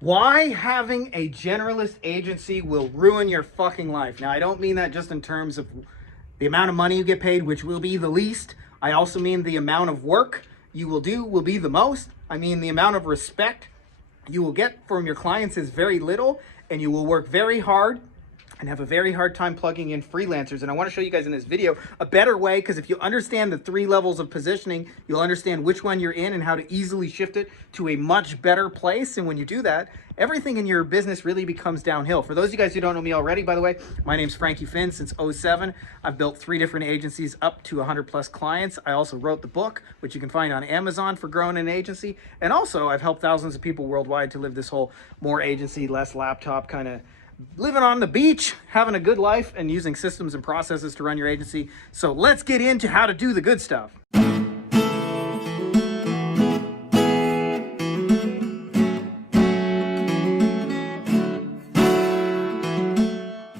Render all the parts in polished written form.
Why having a generalist agency will ruin your fucking life. Now, I don't mean that just in terms of the amount of money you get paid, which will be the least. I also mean the amount of work you will do will be the most. I mean, the amount of respect you will get from your clients is very little, and you will work very hard and have a very hard time plugging in freelancers. And I want to show you guys in this video a better way, because if you understand the 3 levels of positioning, you'll understand which one you're in and how to easily shift it to a much better place. And when you do that, everything in your business really becomes downhill. For those of you guys who don't know me already, by the way, my name's Frankie Finn. Since 07, I've built 3 different agencies up to 100 plus clients. I also wrote the book, which you can find on Amazon, for growing an agency. And also I've helped thousands of people worldwide to live this whole more agency, less laptop kind of living on the beach, having a good life, and using systems and processes to run your agency. So let's get into how to do the good stuff.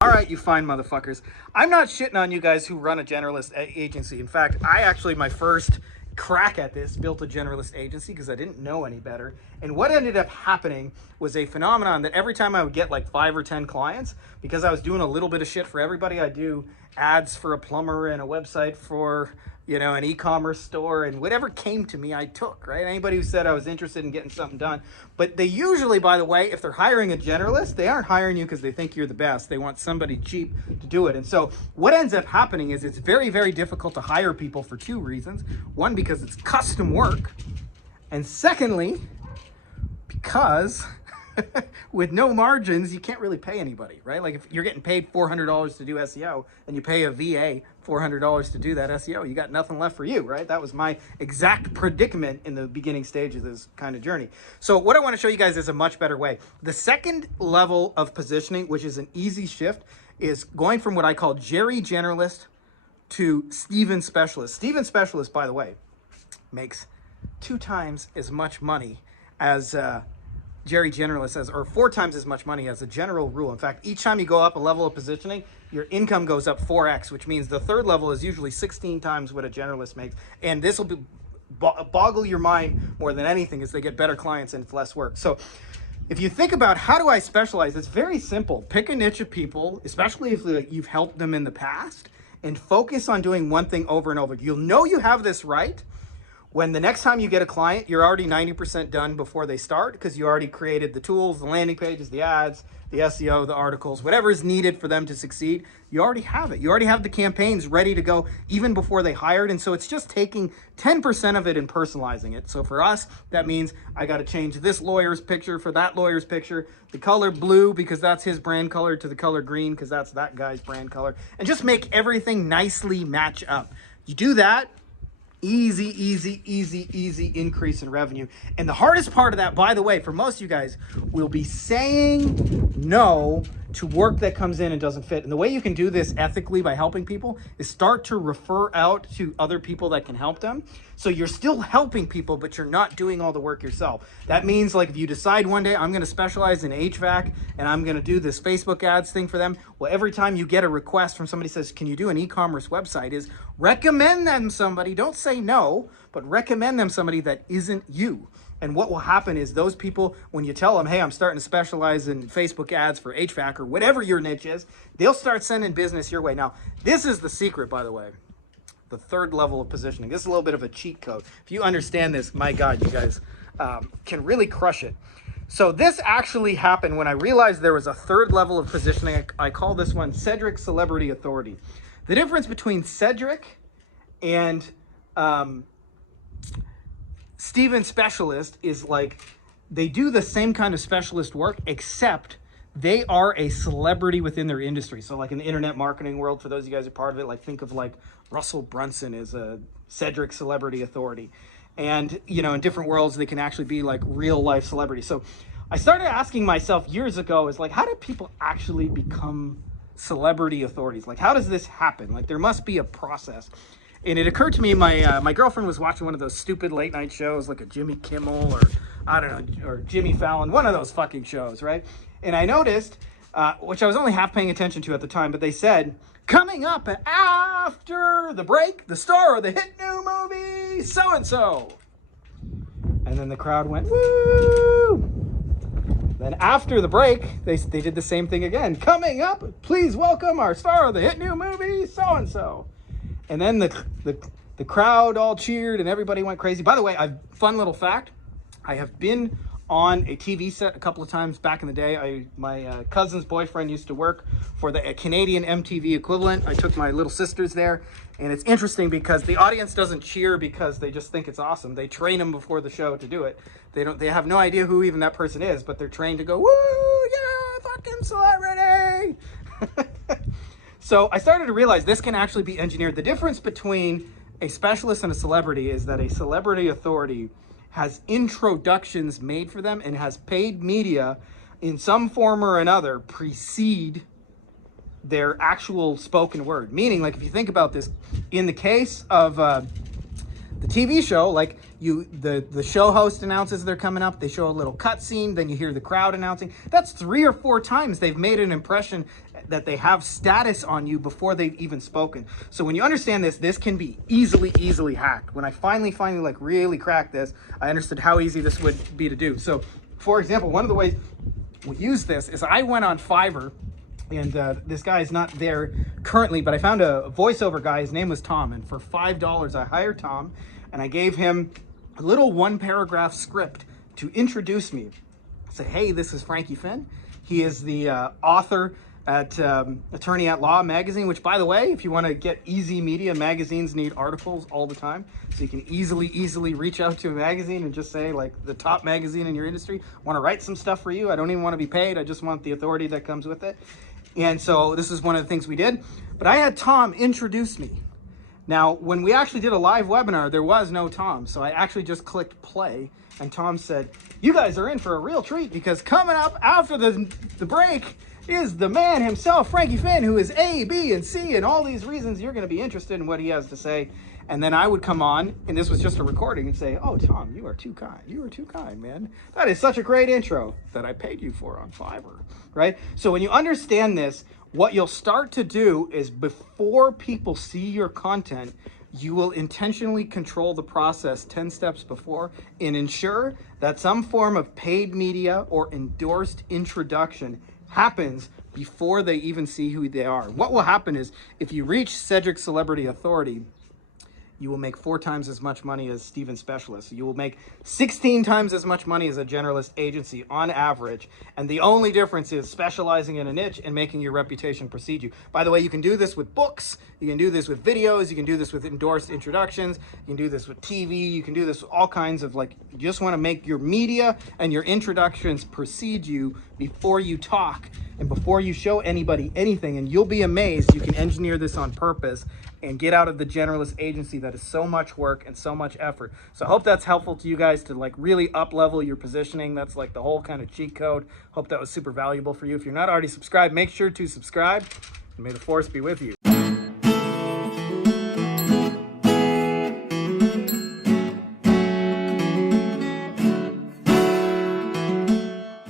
All right, you fine motherfuckers. I'm not shitting on you guys who run a generalist agency. In fact, my first crack at this built a generalist agency because I didn't know any better. And what ended up happening was a phenomenon that every time I would get like 5 or 10 clients, because I was doing a little bit of shit for everybody. I do ads for a plumber and a website for, you know, an e-commerce store, and whatever came to me, I took, right? Anybody who said I was interested in getting something done. But they usually, by the way, if they're hiring a generalist, they aren't hiring you because they think you're the best. They want somebody cheap to do it. And so what ends up happening is it's very, very difficult to hire people for 2 reasons. One, because it's custom work. And secondly, because with no margins, you can't really pay anybody, right? Like if you're getting paid $400 to do SEO and you pay a VA $400 to do that SEO, you got nothing left for you, right? That was my exact predicament in the beginning stage of this kind of journey. So what I want to show you guys is a much better way. The second level of positioning, which is an easy shift, is going from what I call Jerry Generalist to Steven Specialist. Steven Specialist, by the way, makes 2 times as much money as Jerry Generalist says, or 4 times as much money as a general rule. In fact, each time you go up a level of positioning, your income goes up 4x, which means the 3rd level is usually 16 times what a generalist makes. And this will boggle your mind more than anything as they get better clients and less work. So if you think about how do I specialize, it's very simple. Pick a niche of people, especially if you've helped them in the past, and focus on doing one thing over and over. You'll know you have this right when the next time you get a client, you're already 90% done before they start, because you already created the tools, the landing pages, the ads, the SEO, the articles, whatever is needed for them to succeed. You already have it. You already have the campaigns ready to go even before they hired. And so it's just taking 10% of it and personalizing it. So for us, that means I got to change this lawyer's picture for that lawyer's picture, the color blue because that's his brand color, to the color green because that's that guy's brand color, and just make everything nicely match up. You do that, easy increase in revenue. And the hardest part of that, by the way, for most of you guys, will be saying no to work that comes in and doesn't fit. And the way you can do this ethically by helping people is start to refer out to other people that can help them. So you're still helping people, but you're not doing all the work yourself. That means, like, if you decide one day I'm going to specialize in HVAC and I'm going to do this Facebook ads thing for them, well, every time you get a request from somebody says, can you do an e-commerce website, is recommend them somebody. Don't say no, but recommend them somebody that isn't you. And what will happen is those people, when you tell them, hey, I'm starting to specialize in Facebook ads for HVAC or whatever your niche is, they'll start sending business your way. Now, this is the secret, by the way, the 3rd level of positioning. This is a little bit of a cheat code. If you understand this, my God, you guys can really crush it. So this actually happened when I realized there was a 3rd level of positioning. I call this one Cedric Celebrity Authority. The difference between Cedric and Steven Specialist is, like, they do the same kind of specialist work, except they are a celebrity within their industry. So like in the internet marketing world, for those of you guys who are part of it, like think of like Russell Brunson as a Cedric Celebrity Authority. And, you know, in different worlds, they can actually be like real life celebrities. So I started asking myself years ago, is like, how do people actually become celebrity authorities? Like, how does this happen? Like, there must be a process. And it occurred to me, my girlfriend was watching one of those stupid late night shows, like a Jimmy Kimmel or, I don't know, or Jimmy Fallon, one of those fucking shows, right? And I noticed, which I was only half paying attention to at the time, but they said, coming up after the break, the star of the hit new movie, so-and-so. And then the crowd went, woo! Then after the break, they did the same thing again. Coming up, please welcome our star of the hit new movie, so-and-so. And then the crowd all cheered and everybody went crazy. By the way, fun little fact, I have been on a TV set a couple of times back in the day. My cousin's boyfriend used to work for the Canadian MTV equivalent. I took my little sisters there, and it's interesting because the audience doesn't cheer because they just think it's awesome. They train them before the show to do it. They have no idea who even that person is, but they're trained to go, woo, yeah, fucking celebrity. So I started to realize this can actually be engineered. The difference between a specialist and a celebrity is that a celebrity authority has introductions made for them and has paid media in some form or another precede their actual spoken word. Meaning, like, if you think about this, in the case of the TV show, like the show host announces they're coming up, they show a little cutscene, then you hear the crowd announcing. That's 3 or 4 times they've made an impression that they have status on you before they've even spoken. So when you understand this can be easily hacked. When I finally like really cracked this, I understood how easy this would be to do. So for example, one of the ways we use this is I went on Fiverr, and this guy is not there currently, but I found a voiceover guy. His name was Tom, and for $5 I hired Tom, and I gave him a little 1-paragraph script to introduce me. I said, hey, this is Frankie Finn. He is the author at Attorney at Law magazine, which, by the way, if you want to get easy media, magazines need articles all the time. So you can easily reach out to a magazine and just say, like, the top magazine in your industry, want to write some stuff for you. I don't even want to be paid. I just want the authority that comes with it. And so this is one of the things we did. But I had Tom introduce me. Now, when we actually did a live webinar, there was no Tom. So I actually just clicked play, and Tom said, you guys are in for a real treat, because coming up after the break is the man himself, Frankie Finn, who is A, B, and C, and all these reasons you're going to be interested in what he has to say. And then I would come on, and this was just a recording, and say, oh, Tom, you are too kind. You are too kind, man. That is such a great intro that I paid you for on Fiverr, right? So when you understand this, what you'll start to do is, before people see your content, you will intentionally control the process 10 steps before and ensure that some form of paid media or endorsed introduction happens before they even see who they are. What will happen is, if you reach Cedric Celebrity Authority, you will make 4 times as much money as Steven Specialist. You will make 16 times as much money as a generalist agency on average. And the only difference is specializing in a niche and making your reputation precede you. By the way, you can do this with books. You can do this with videos. You can do this with endorsed introductions. You can do this with TV. You can do this with all kinds of, like, you just want to make your media and your introductions precede you before you talk and before you show anybody anything. And you'll be amazed you can engineer this on purpose and get out of the generalist agency that is so much work and so much effort. So I hope that's helpful to you guys to, like, really up-level your positioning. That's like the whole kind of cheat code. Hope that was super valuable for you. If you're not already subscribed, make sure to subscribe, and may the force be with you.